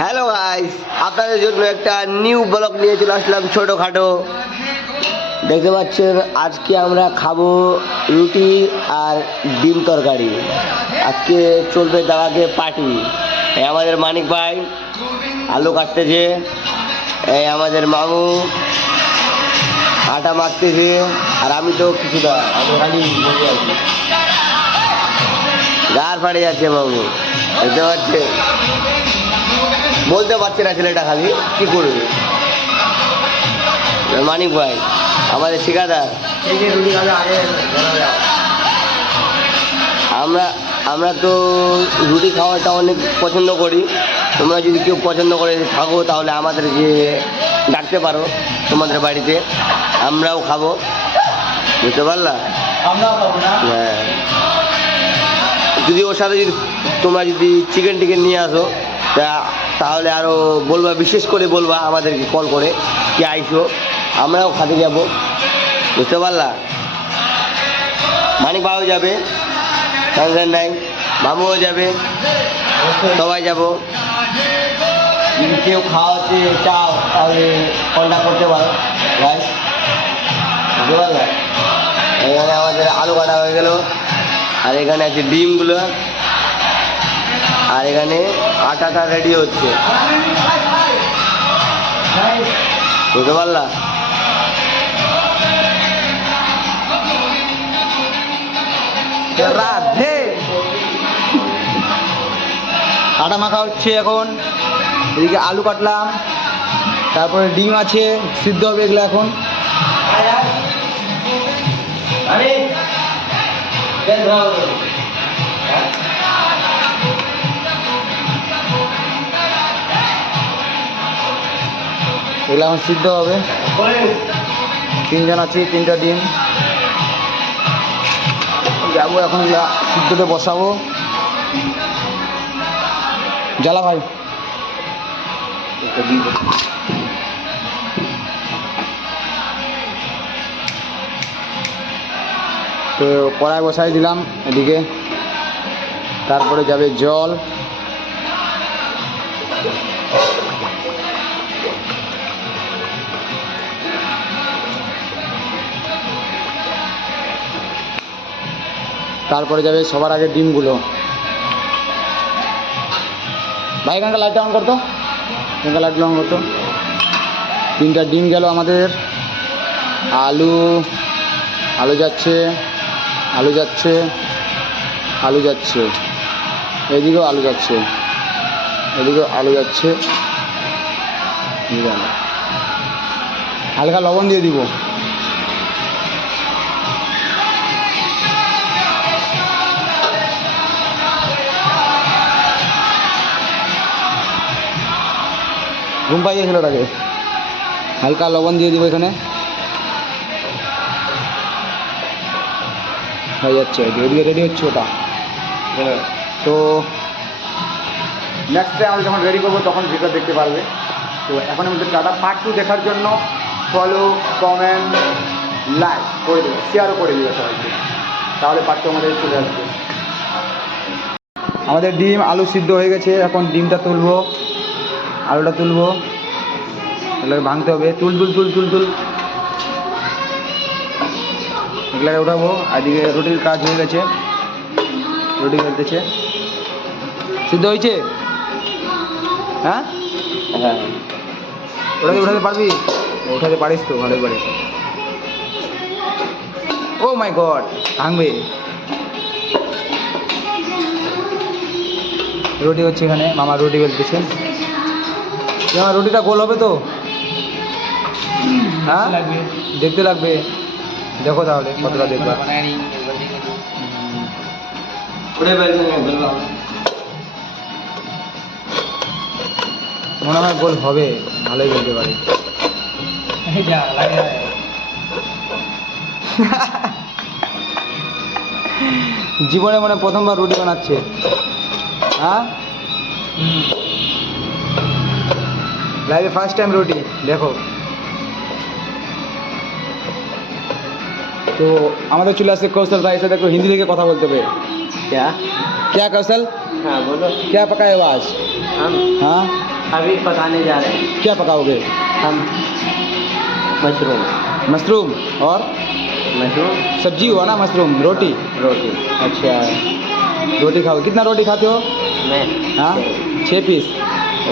Hello guys, আপনাদের জন্য একটা নিউ ব্লগ নিয়ে চলে আসলাম ছোটোখাটো। দেখতে পাচ্ছেন আজকে আমরা খাবো রুটি আর ডিম তরকারি। আজকে চলবে দাদাকে পার্টি। এই আমাদের মানিক ভাই আলু কাটতেছে, এই আমাদের মামু আটা মাখতেছে, আর আমি তো কিছু না, আমি খালি বসে আছি। গার ফাটে যাচ্ছে মামু, দেখতে পাচ্ছে, বলতে পারছে না ছেলেটা, খালি কি করবে। মানিক ভাই আমাদের ঠিকাদার। আমরা তো রুটি খাওয়াটা অনেক পছন্দ করি। তোমরা যদি কেউ পছন্দ করে থাকো তাহলে আমাদেরকে ডাকতে পারো তোমাদের বাড়িতে, আমরাও খাবো, বুঝতে পারলা? হ্যাঁ, যদি ওর সাথে যদি তোমরা যদি চিকেন টিকেন নিয়ে আসো তাহলে আরও বলবা, বিশেষ করে বলবা আমাদেরকে কল করে কি আইসো, আমরাও খাতে যাব, বুঝতে পারলা? মানিক ভাইও যাবে, টেনশন নাই, মামুও যাবে, সবাই যাব। যদি কেউ খাওয়াতে চাও তাহলে কন্ট্যাক্ট করতে পারো ভাই, বুঝতে পারলা? এখানে আমাদের আলু কাটা হয়ে গেল, আর এখানে আছে ডিমগুলো, আর এখানে আটাটা রেডি হচ্ছে, বুঝতে পারলা? রাধে, আটা মাখা হচ্ছে এখন। এদিকে আলু কাটলাম, তারপরে ডিম আছে, সিদ্ধ হবে এগুলো এখন। এগুলো এখন সিদ্ধ হবে। তিনজন আছি, তিনটা ডিম যাবো এখন, সিদ্ধতে বসাবো। জ্বালা ভাই, তো কড়াই বসাই দিলাম এদিকে, তারপরে যাবে জল, তারপরে যাবে সবার আগে ডিমগুলো। ভাই এখানকার লাইটটা অন করতো, এখানকার লাইটগুলো অন করতো। তিনটা ডিম গেল আমাদের। আলু আলু যাচ্ছে, আলু যাচ্ছে, আলু যাচ্ছে, এদিকেও আলু যাচ্ছে, এদিকেও আলু যাচ্ছে। হালকা লবণ দিয়ে দিব। ঘুম পাইয়ে ছেলেটাকে, হালকা লবণ দিয়ে দিব এখানে। হয়ে যাচ্ছে, এদিকে রেডি হচ্ছে ওটা। তো নেক্সট ডে আমি যখন রেডি করবো তখন ভিডিও দেখতে পারবে। তো এখন আমাদের দাদা পার্ট 2 দেখার জন্য ফলো, কমেন্ট, লাইক করে দেবে, শেয়ারও করে দেবে সবাইকে, তাহলে পার্ট 2 আমাদের চলে আসবে। আমাদের ডিম আলু সিদ্ধ হয়ে গেছে, এখন ডিমটা তুলবো, আলুটা তুলবো, এগুলোকে ভাঙতে হবে। তুল তুল তুল তুল তুল এগুলোকে উঠাবো। এদিকে রুটির কাজ হয়ে গেছে, রুটি বেলতেছে। সিদ্ধ হয়েছে? হ্যাঁ হ্যাঁ, উঠাতে পারবি? উঠাতে পারিস তো, ভালোই পারিস। ও মাই গড, ভাঙবে। রুটি হচ্ছে এখানে, মামা রুটি বেলতেছে। আমার রুটিটা গোল হবে তো? হ্যাঁ, দেখতে লাগবে। দেখো তাহলে কতটা দেখবা। মনে হয় গোল হবে, ভালোই বলতে পারি। জীবনে মানে প্রথমবার রুটি বানাচ্ছে। হ্যাঁ, লাইফে ফার্স্ট টাইম রুটি, দেখো। तो हमारे चले आसे कौशल भाई से, देखो हिंदी लेके कथा बोलते हुए। क्या क्या कौशल? हाँ बोलो। क्या पकाए हो आज? हम हाँ अभी पकाने जा रहे हैं क्या पकाओगे? हम मशरूम मशरूम और सब्जी हुआ ना, मशरूम रोटी। रोटी। अच्छा, रोटी खाओ। कितना रोटी खाते हो? मैं हाँ, 6 पीस। ओ,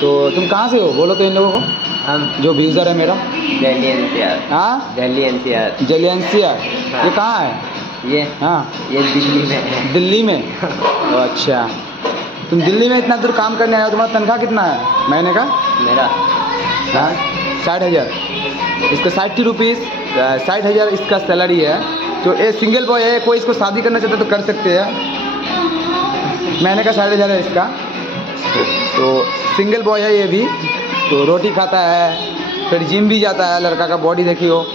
तो तुम कहाँ से हो बोलो तो इन लोगों को, हम जो व्यूज़र है मेरा। दिल्ली एनसीआर। हाँ, दिल्ली एनसीआर। जलियंसिया। हाँ। ये कहाँ है? ये हाँ, ये दिल्ली में है। दिल्ली में। ओ, अच्छा, तुम दिल्ली में इतना दूर काम करने आए हो, तुम्हारा तनख्वाह कितना है महीने का? मेरा हाँ, 60,000। इसका 60 रुपीज़, 60,000 इसका सैलरी है। तो ये सिंगल बॉय है, कोई इसको शादी करना चाहता है तो कर सकते हैं। महीने का 60,000 है इसका। तो सिंगल बॉय है ये भी। तो रोटी खाता है, फिर जिम भी जाता है। लड़का का बॉडी देखियो,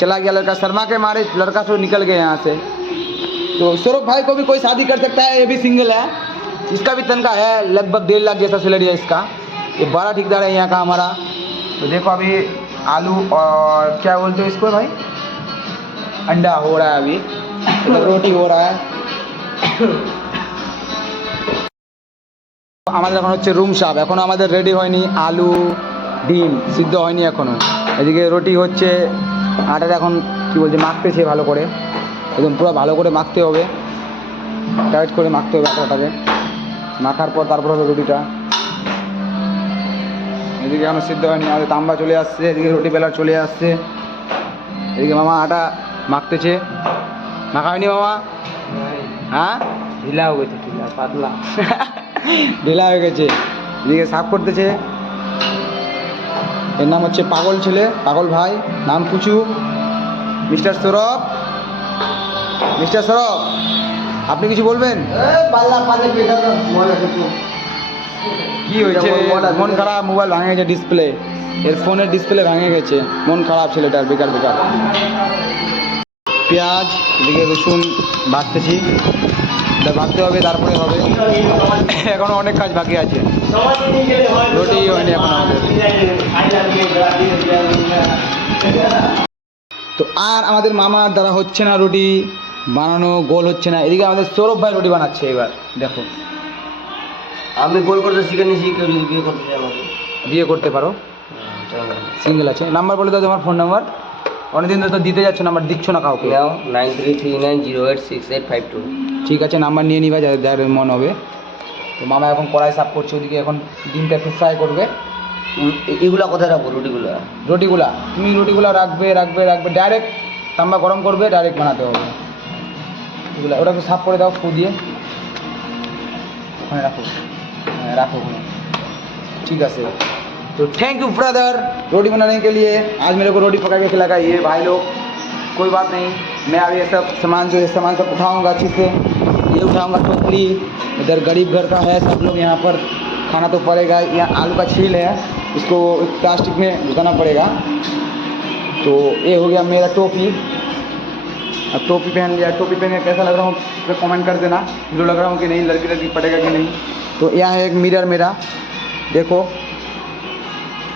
चला गया लड़का, शर्मा के मारे लड़का तो निकल गया यहाँ से। तो सौरभ भाई को भी कोई शादी कर सकता है, ये भी सिंगल है। इसका भी तनख्वाह है लगभग 1.5 लाख जैसा सैलरी है इसका। ये बड़ा ठेकेदार है यहाँ का हमारा। तो देखो अभी आलू और क्या बोलते हो इसको भाई, अंडा हो रहा है अभी, इधर रोटी हो रहा है। আমাদের এখন হচ্ছে রুম সাপ, এখনও আমাদের রেডি হয়নি। আলু ডিম সিদ্ধ হয়নি এখনও। এদিকে রুটি হচ্ছে, আটাটা এখন কী বলছে মাখতেছে ভালো করে, একদম পুরো ভালো করে মাখতে হবে, টাইট করে মাখতে হবে আটাটাকে। মাখার পর তারপর হবে রুটিটা। এদিকে এখনও সিদ্ধ হয়নি, আমাদের তাম্বা চলে আসছে, এদিকে রুটি বেলার চলে আসছে। এদিকে মামা আটা মাখতেছে। মাখা হয়নি মামা? হ্যাঁ, ढीला हो गई थी, ढीला पातला। ঢিলা হয়ে গেছে। এদিকে সাফ করতেছে। এর নাম হচ্ছে পাগল ছেলে, পাগল ভাই, নাম পুচু। মিস্টার সৌরভ, মিস্টার সৌরভ, আপনি কিছু বলবেন? কি হয়েছে? মন খারাপ, মোবাইল ভাঙে গেছে, ডিসপ্লে, এর ফোনের ডিসপ্লে ভেঙে গেছে। মন খারাপ ছেলেটার, বেকার বেকার। পেঁয়াজ, এদিকে রসুন বাটতেছি, এটা ভাজতে হবে, তারপরে হবে। এখনও অনেক কাজ বাকি আছে, রুটি হয়নি এখন আমাদের। তো আর আমাদের মামার দ্বারা হচ্ছে না রুটি বানানো, গোল হচ্ছে না। এদিকে আমাদের সৌরভ ভাই রুটি বানাচ্ছে। এবার দেখো, আমি গোল করতে শিখে নিয়েছি, কেউ যদি বিয়ে করতে চায় আমাকে বিয়ে করতে পারো, সিঙ্গেল আছে। নাম্বার বলে দাও, তোমার ফোন নাম্বার। অনেকদিন ধরে তো দিতে যাচ্ছ, নাম্বার দিচ্ছ না কাউকে। নাও 9339086852। ঠিক আছে, নাম্বার নিয়ে নিবা, যাদের যার মন হবে। তো মামা এখন কড়াই সাফ করছে, ওদিকে এখন ডিমটা একটু ফ্রাই করবে। এগুলা কোথায় রাখবো রুটিগুলো? রুটিগুলা তুমি রুটিগুলা রাখবে রাখবে রাখবে, ডাইরেক্ট তাম্বা গরম করবে, ডাইরেক্ট বানাতে হবে এগুলা। ওটা একটু সাফ করে দাও ফু দিয়ে, ওখানে রাখো। হ্যাঁ, রাখো ওখানে। ठीक है। तो थैंक यू ब्रदर रोटी बनाने के लिए। आज मेरे को रोटी पका के खिलाएगा ये भाई लोग। कोई बात नहीं, मैं अभी ये सब सामान जो है सामान सब उठाऊंगा अच्छे से। ये उठाऊंगा टोकरी, इधर गरीब घर का है सब लोग, यहाँ पर खाना तो पड़ेगा। यहाँ आलू का छील है, इसको प्लास्टिक में घुसाना पड़ेगा। तो ये हो गया मेरा टोपी। अब टोपी पहन लिया, टोपी पहन के कैसा लग रहा हूँ तो कमेंट कर देना, जो लग रहा हूँ कि नहीं, लड़की लड़की पड़ेगा कि नहीं। तो यहाँ है एक मिरर मेरा, देखो।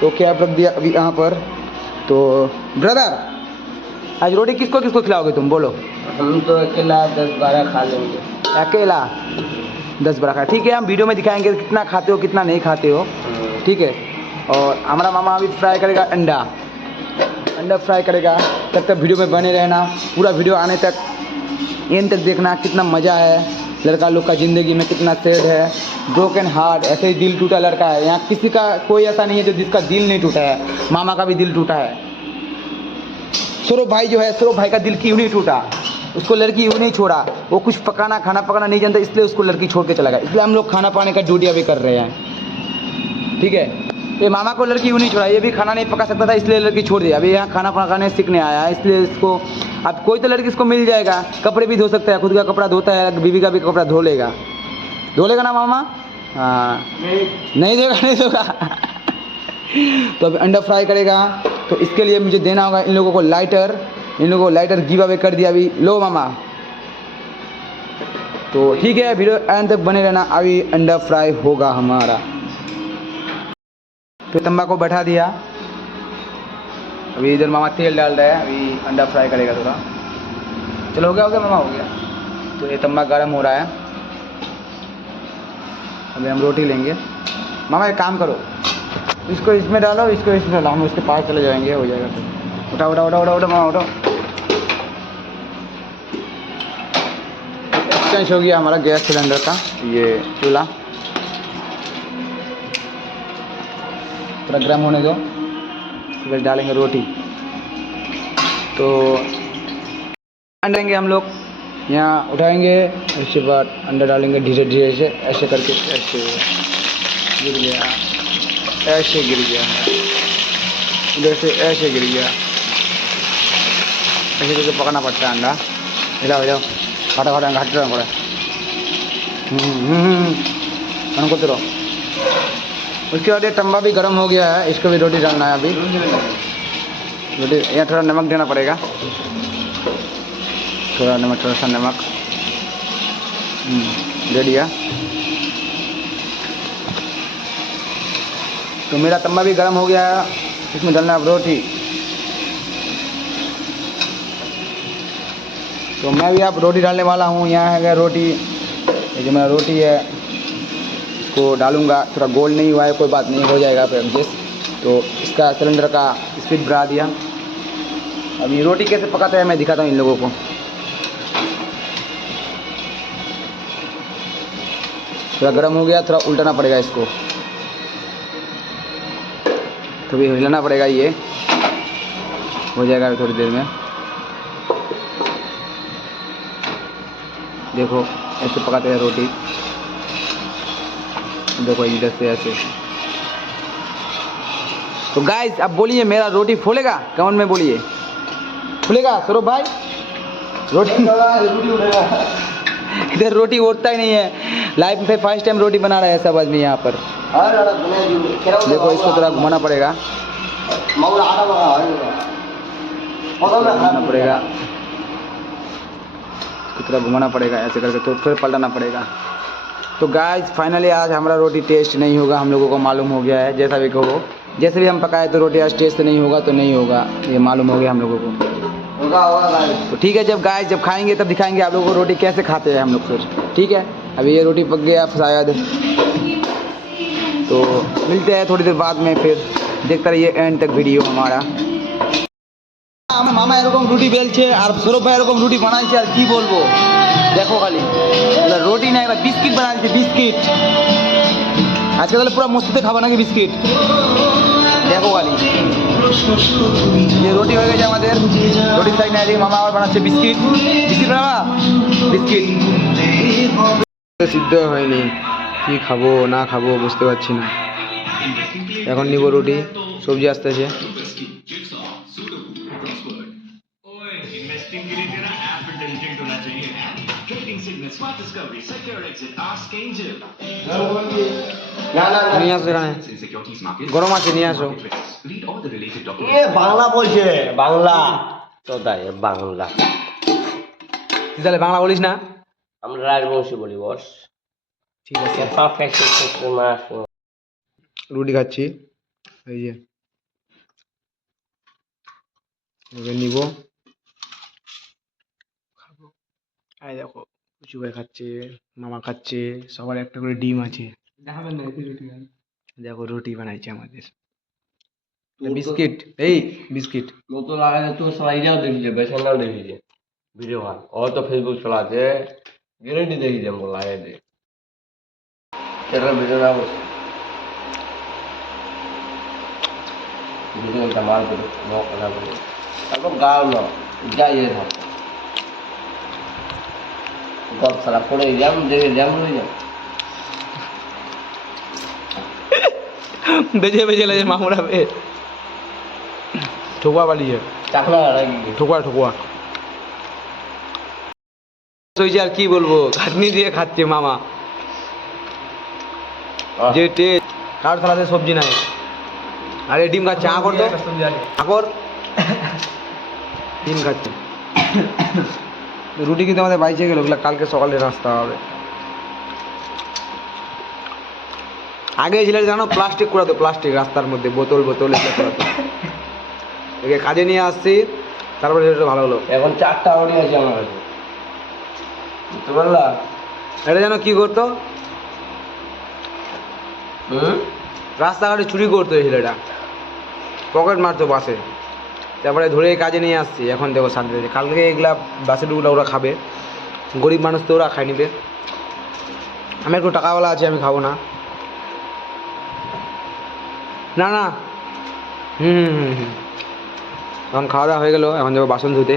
तो क्या रख दिया अभी यहाँ पर। तो ब्रदर आज रोटी किसको किसको खिलाओगे तुम, बोलो। हम तो अकेला 10-12 खा लेंगे। अकेला 10-12 खा, ठीक है। हम वीडियो में दिखाएंगे कितना खाते हो कितना नहीं खाते हो, ठीक है। और हमारा मामा अभी फ्राई करेगा अंडा, अंडा फ्राई करेगा। तब तक वीडियो में बने रहना, पूरा वीडियो आने तक एंड तक देखना, कितना मज़ा है। लड़का लोग का ज़िंदगी में कितना सैड है, ब्रोकन हार्ट, ऐसे ही दिल टूटा लड़का है। यहाँ किसी का कोई ऐसा नहीं है जो जिसका दिल नहीं टूटा है। मामा का भी दिल टूटा है। सौरभ भाई जो है, सौरभ भाई का दिल क्यों नहीं टूटा, उसको लड़की यूँ नहीं छोड़ा। वो कुछ पकाना खाना पकाना नहीं जानता, इसलिए उसको लड़की छोड़ के चला गया। इसलिए हम लोग खाना पाने का ड्यूटी अभी कर रहे हैं, ठीक है। ये मामा को लड़की यूँ नहीं छोड़ा, ये भी खाना नहीं पका सकता था, इसलिए लड़की छोड़ दिया। अभी यहाँ खाना पकाने सीखने आया है, इसलिए इसको अब कोई तो लड़की इसको मिल जाएगा। कपड़े भी धो सकता है, खुद का कपड़ा धोता है, बीवी का भी कपड़ा धो लेगा ना मामा। हाँ, नहीं धोगा नहीं धोगा। तो अभी अंडा फ्राई करेगा, तो इसके लिए मुझे देना होगा इन लोगों को लाइटर। इन लोगों को लाइटर गिव अवे कर दिया अभी, लो मामा। तो ठीक है, वीडियो एंड तक बने रहना, अभी अंडा फ्राई होगा हमारा। तो तंबा को बैठा दिया, अभी इधर मामा तेल डाल रहा है, अभी अंडा फ्राई करेगा थोड़ा। चलो हो गया मामा, हो गया। तो ये तंबा गर्म हो रहा है, अभी हम रोटी लेंगे। मामा एक काम करो, इसको इसमें डालो, इसको इसमें डालो, हम उसके पास चले जाएंगे, हो जाएगा फिर। उठाओ उठाओ उठाओ उठाओ उठाओ मामा उठाओ। एक्सचेंज हो गया हमारा गैस सिलेंडर का ये चूल्हा। थोड़ा गर्म होने दो, फिर डालेंगे रोटी। तो अंडे हम लोग यहाँ उठाएंगे, उसके बाद अंडा डालेंगे धीरे धीरे से, ऐसे करके, ऐसे गिर गया, ऐसे गिर गया, इधर से ऐसे गिर गया, ऐसे करके पकड़ना पड़ता है अंडा। हिलाओ हिलाओ, खाटा खाटा घाट रहा पड़ा, करते रहो। उसके बाद ये तंबा भी गर्म हो गया है, इसको भी रोटी डालना है अभी। रोटी यहाँ थोड़ा नमक देना पड़ेगा, थोड़ा नमक, थोड़ा सा नमक दे दिया। तो मेरा तंबा भी गर्म हो गया है, इसमें डालना है रोटी। तो मैं भी अब रोटी डालने वाला हूँ। यहाँ है रोटी, ये जो मेरा रोटी है इसको डालूँगा। थोड़ा गोल नहीं हुआ है, कोई बात नहीं, हो जाएगा फिर एडजस्ट। तो इसका सिलेंडर का स्पीड बढ़ा दिया। अब ये रोटी कैसे पकाते हैं मैं दिखाता हूँ इन लोगों को। थोड़ा गर्म हो गया, थोड़ा उल्टाना पड़ेगा इसको, तो भी हिलाना पड़ेगा, ये हो जाएगा थोड़ी देर में। देखो ऐसे पकाते हैं रोटी, देखो इधर से ऐसे। तो गाइस अब बोलिए मेरा रोटी फूलेगा कमेंट में बोलिए, फूलेगा सौरभ भाई? रोटी इधर रोटी उठता ही नहीं है। लाइफ में फर्स्ट टाइम रोटी बना रहा है सब आदमी यहाँ पर। देखो इसको थोड़ा घुमाना पड़ेगा, घुमाना पड़ेगा, इसको थोड़ा घुमाना पड़ेगा ऐसे करके, तो फिर पलटाना पड़ेगा। तो गाइस फाइनली आज हमारा रोटी टेस्ट नहीं होगा, हम लोगों को मालूम हो गया है। जैसा भी कहो, जैसे भी हम पकाए तो रोटी आज टेस्ट नहीं होगा तो नहीं होगा, ये मालूम हो गया हम लोगों को। तो ठीक है, जब खाएंगे तब दिखाएंगे आप लोगों को रोटी कैसे खाते हैं हम लोग फिर। ठीक है, अभी ये रोटी पक गया शायद, तो मिलते हैं थोड़ी देर बाद में, फिर देखते रहिए एंड तक वीडियो हमारा। আমার মামা এরকম রুটি বেলছে আর সৌরভ ভাই এরকম রুটি বানাইছে, আর কি বলবো। দেখো খালি রুটি না, একটা বিস্কিট বানাইছে, বিস্কিট। আজকে তাহলে পুরো মস্তিতে খাবা নাকি বিস্কিট? দেখো খালি যে রুটি হয়ে গেছে আমাদের, রুটির সাইড না, এদিকে মামা আবার বানাচ্ছে বিস্কিট। বিস্কিট বানাবা, বিস্কিট সিদ্ধ হয়নি, কি খাবো না খাবো বুঝতে পারছি না। এখন নিব রুটি, সবজি আসতেছে। নিয়ে আসো, এখানে গরম আছে, নিয়ে আসো। বাংলা বলছে, বাংলা তো তাই বাংলা। তুই তাহলে বাংলা বলিস না? আমরা রাজবংশী বলি বস। ঠিক আছে, রুটি খাচ্ছি, এই যে এবার নিব, খাবো। এই দেখো কুচু ভাই খাচ্ছে, মামা খাচ্ছে, সবার একটা করে ডিম আছে। দেখো রুটি বানাইছে আমাদের, বিস্কিট, এই বিস্কিট নতুন আগে তো সবাই যাও দেখিছে, বেসনটাও দেখিছে ভিডিও ভাল, ও তো ফেসবুক চলাছে, গ্যারেন্টি দেখিছে আমাকে লাগে দে ভিডিও না বসে ভিডিও মাল করে কথা বলে তারপর গাল না যাই থাক গপ সারা পড়ে যাম, দেখে যাম হয়ে যাম। বেজে বেজে লাগে মামুরা বে, ঠোকা বালিয়ে চাকলা ঠোকা ঠোকা হয়েছে। আর কি বলবো, খাটনি দিয়ে খাচ্ছে মামা, যে টেস্ট। কার সালাতে সবজি নাই, আরে ডিম খাচ্ছে। আকর তো আকর ডিম খাচ্ছে। রুটি কিন্তু আমাদের বাইচে গেল, ওগুলো কালকে সকালে রাস্তা হবে। আগে ছিল জানো প্লাস্টিক কুড়াতো, প্লাস্টিক রাস্তার মধ্যে বোতল বোতল এগুলো কুড়াতো। একে কাজে নিয়ে আসছি, তারপরে সেটা ভালো হলো। এখন 4টা অডি আছে আমার কাছে, বুঝতে পারলা? এটা যেন কি করতো, রাস্তাঘাটে চুরি করতো এই ছেলেটা, পকেট মারতো বাসে, তারপরে ধরে কাজে নিয়ে আসছি। এখন দেখো শান্তি আছে, কালকে এগুলা বাসের ডুগুলো ওরা খাবে, গরিব মানুষ তো ওরা খাই নিবে। আমি একটু টাকাওয়ালা আছি, আমি খাবো না। না না, এখন খাওয়া দাওয়া হয়ে গেল, এখন যাবো বাসন ধুতে।